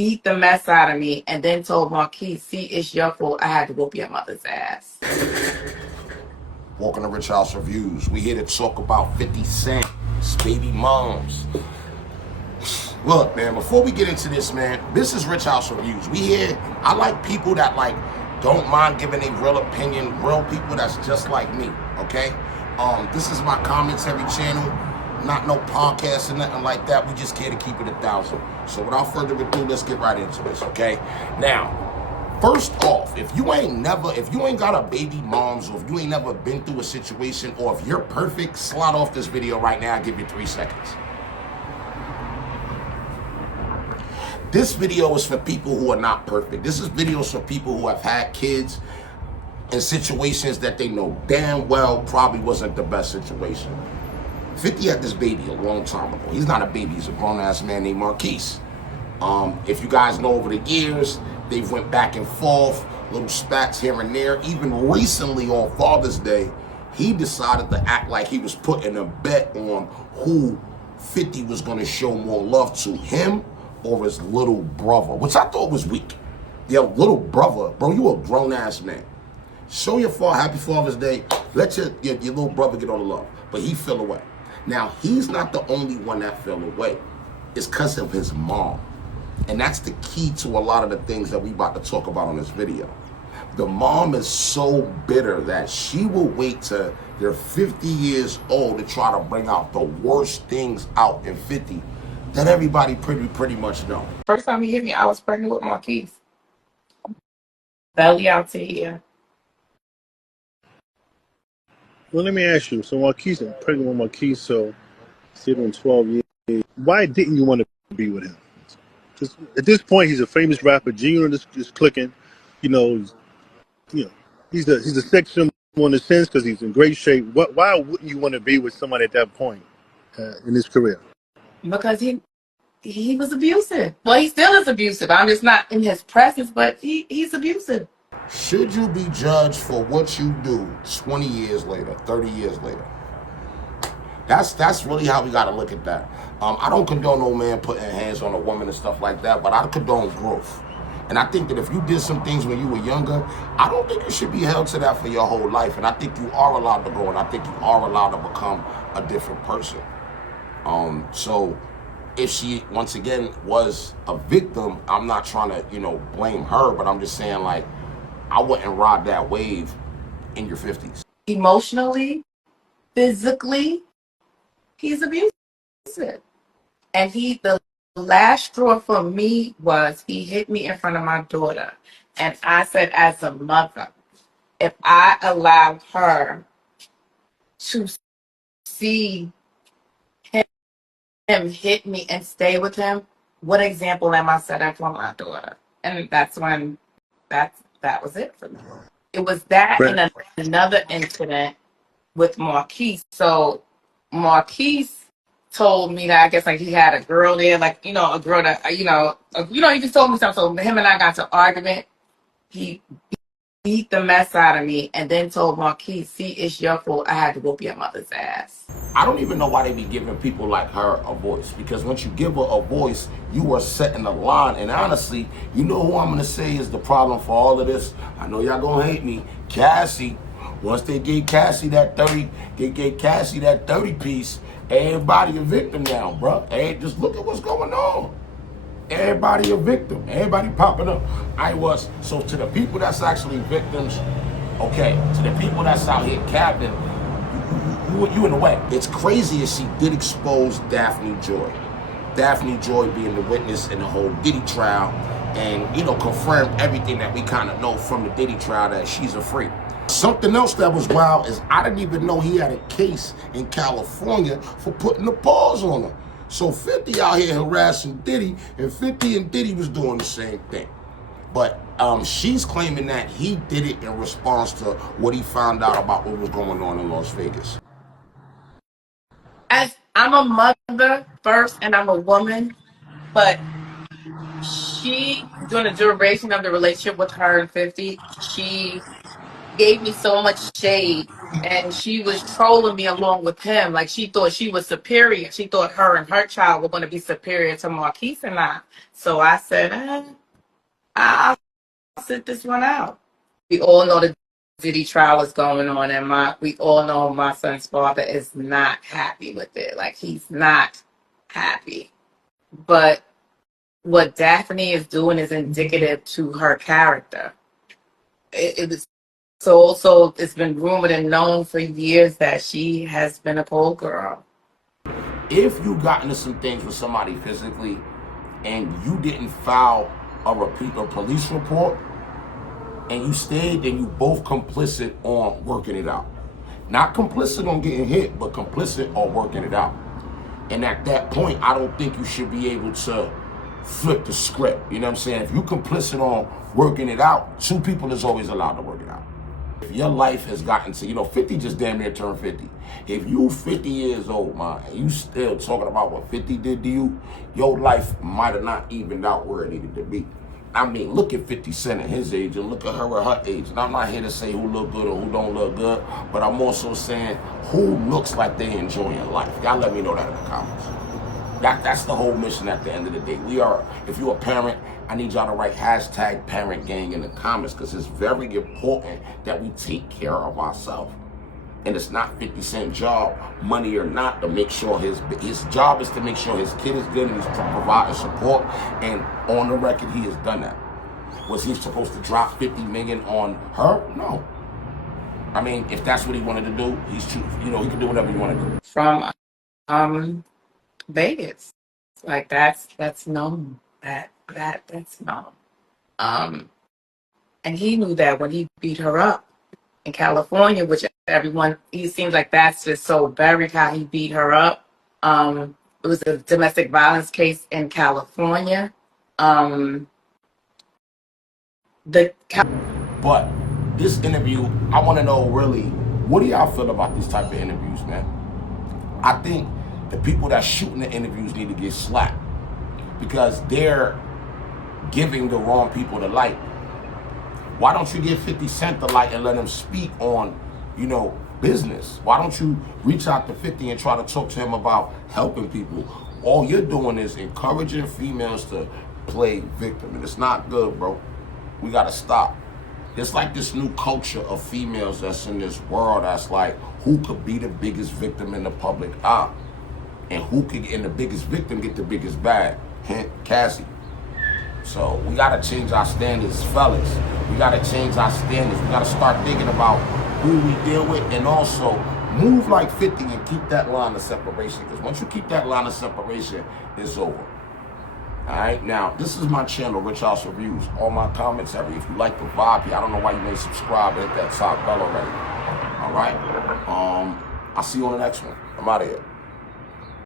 beat the mess out of me and then told Marquise, see, it's your fault. I had to whoop your mother's ass. Welcome to Rich House Reviews. We here to talk about 50 Cent, baby moms. Look, man, before we get into this, man, this is Rich House Reviews. We here, I like people that don't mind giving a real opinion, real people that's just like me, okay? This is my commentary channel, not no podcast or nothing like that. We just care to keep it 1,000. So without further ado, let's get right into this, okay? Now, first off, if you ain't got a baby moms, or if you ain't never been through a situation, or if you're perfect, slide off this video right now. I'll give you 3 seconds. This video is for people who are not perfect. This is videos for people who have had kids in situations that they know damn well probably wasn't the best situation. 50 had this baby a long time ago. He's not a baby, he's a grown-ass man named Marquise. If you guys know, over the years, they've went back and forth, little spats here and there. Even recently on Father's Day, he decided to act like he was putting a bet on who 50 was gonna show more love to, him or his little brother, which I thought was weak. Yo, little brother, bro, you a grown-ass man. Show your father, happy Father's Day. Let your little brother get all the love. But he fell away. Now, he's not the only one that fell away. It's because of his mom. And that's the key to a lot of the things that we about to talk about on this video. The mom is so bitter that she will wait till they're 50 years old to try to bring out the worst things out in 50 that everybody pretty much know. First time he hit me, I was pregnant with Marquise. Belly out to here. Well, let me ask you. So Marquise, I'm pregnant with Marquise, so he's been 12 years. Why didn't you want to be with him? Just at this point, he's a famous rapper. Junior is clicking. He's a sex symbol in a sense because he's in great shape. Why wouldn't you want to be with somebody at that point in his career? Because he was abusive. Well, he still is abusive. I'm just not in his presence, but he's abusive. Should you be judged for what you do 20 years later, 30 years later? That's really how we got to look at that. I don't condone no man putting hands on a woman and stuff like that, but I condone growth. And I think that if you did some things when you were younger, I don't think you should be held to that for your whole life. And I think you are allowed to grow, and I think you are allowed to become a different person. So if she, once again, was a victim, I'm not trying to, blame her, but I'm just saying, I wouldn't ride that wave in your 50s. Emotionally, physically, he's abusive. And the last straw for me was he hit me in front of my daughter. And I said, as a mother, if I allowed her to see him hit me and stay with him, what example am I setting for my daughter? And that's when that was it for me. It was that Right. and another incident with Marquise. So Marquise told me that I guess he had a girl there, a girl that he just told me something. So him and I got to argument. He beat the mess out of me and then told Marquise, see, it's your fault. I had to whoop your mother's ass. I don't even know why they be giving people like her a voice, because once you give her a voice, you are setting the line. And honestly, you know who I'm going to say is the problem for all of this? I know y'all going to hate me. Cassie. Once they gave Cassie that 30 piece, everybody a victim now, bro. Hey, just look at what's going on. Everybody a victim. Everybody popping up. So to the people that's actually victims, okay, to the people that's out here capping, you in the way. It's crazy as she did expose Daphne Joy. Daphne Joy being the witness in the whole Diddy trial and, confirmed everything that we kind of know from the Diddy trial, that she's a freak. Something else that was wild is I didn't even know he had a case in California for putting a pause on her. So 50 out here harassing Diddy, and 50 and Diddy was doing the same thing. But she's claiming that he did it in response to what he found out about what was going on in Las Vegas. As I'm a mother first and I'm a woman, but she, during the duration of the relationship with her and 50, she gave me so much shade, and she was trolling me along with him. Like she thought she was superior. She thought her and her child were going to be superior to Marquise and I. So I said, I'll sit this one out. We all know the Diddy trial is going on, and we all know my son's father is not happy with it. Like he's not happy. But what Daphne is doing is indicative to her character. It was so it's been rumored and known for years that she has been a pole girl. If you got into some things with somebody physically and you didn't file a police report and you stayed, then you both complicit on working it out. Not complicit on getting hit, but complicit on working it out. And at that point, I don't think you should be able to flip the script. You know what I'm saying? If you complicit on working it out, two people is always allowed to work it out. If your life has gotten to, 50 just damn near turned 50. If you 50 years old, man, and you still talking about what 50 did to you, your life might have not evened out where it needed to be. I mean, look at 50 Cent at his age and look at her at her age. And I'm not here to say who look good or who don't look good, but I'm also saying who looks like they enjoying life. Y'all let me know that in the comments. That's the whole mission at the end of the day. If you're a parent, I need y'all to write #parentgang in the comments because it's very important that we take care of ourselves. And it's not 50 Cent's job, money or not, to make sure his job is to make sure his kid is good and he's providing support. And on the record, he has done that. Was he supposed to drop 50 million on her? No. I mean, if that's what he wanted to do, he can do whatever he wanted to do. From Vegas. Like that's known. That's known. And he knew that when he beat her up in California, which he seems like that's just so buried how he beat her up. It was a domestic violence case in California. But this interview, I want to know really, what do y'all feel about these type of interviews, man? I think the people that shooting the interviews need to get slapped because they're giving the wrong people the light. Why don't you give 50 Cent the light and let him speak on, business? Why don't you reach out to 50 and try to talk to him about helping people? All you're doing is encouraging females to play victim, and it's not good, bro. We gotta stop. It's like this new culture of females that's in this world that's like, who could be the biggest victim in the public eye? And who could, and the biggest victim get the biggest bag? Hint, Cassie. So we gotta change our standards, fellas. We gotta change our standards. We gotta start thinking about who we deal with and also move like 50 and keep that line of separation. Because once you keep that line of separation, it's over. Alright, now this is my channel, Rich House Reviews. All my comments, if you like the vibe here, I don't know why you may subscribe and hit that top bell already. Alright? I'll see you on the next one. I'm out of here.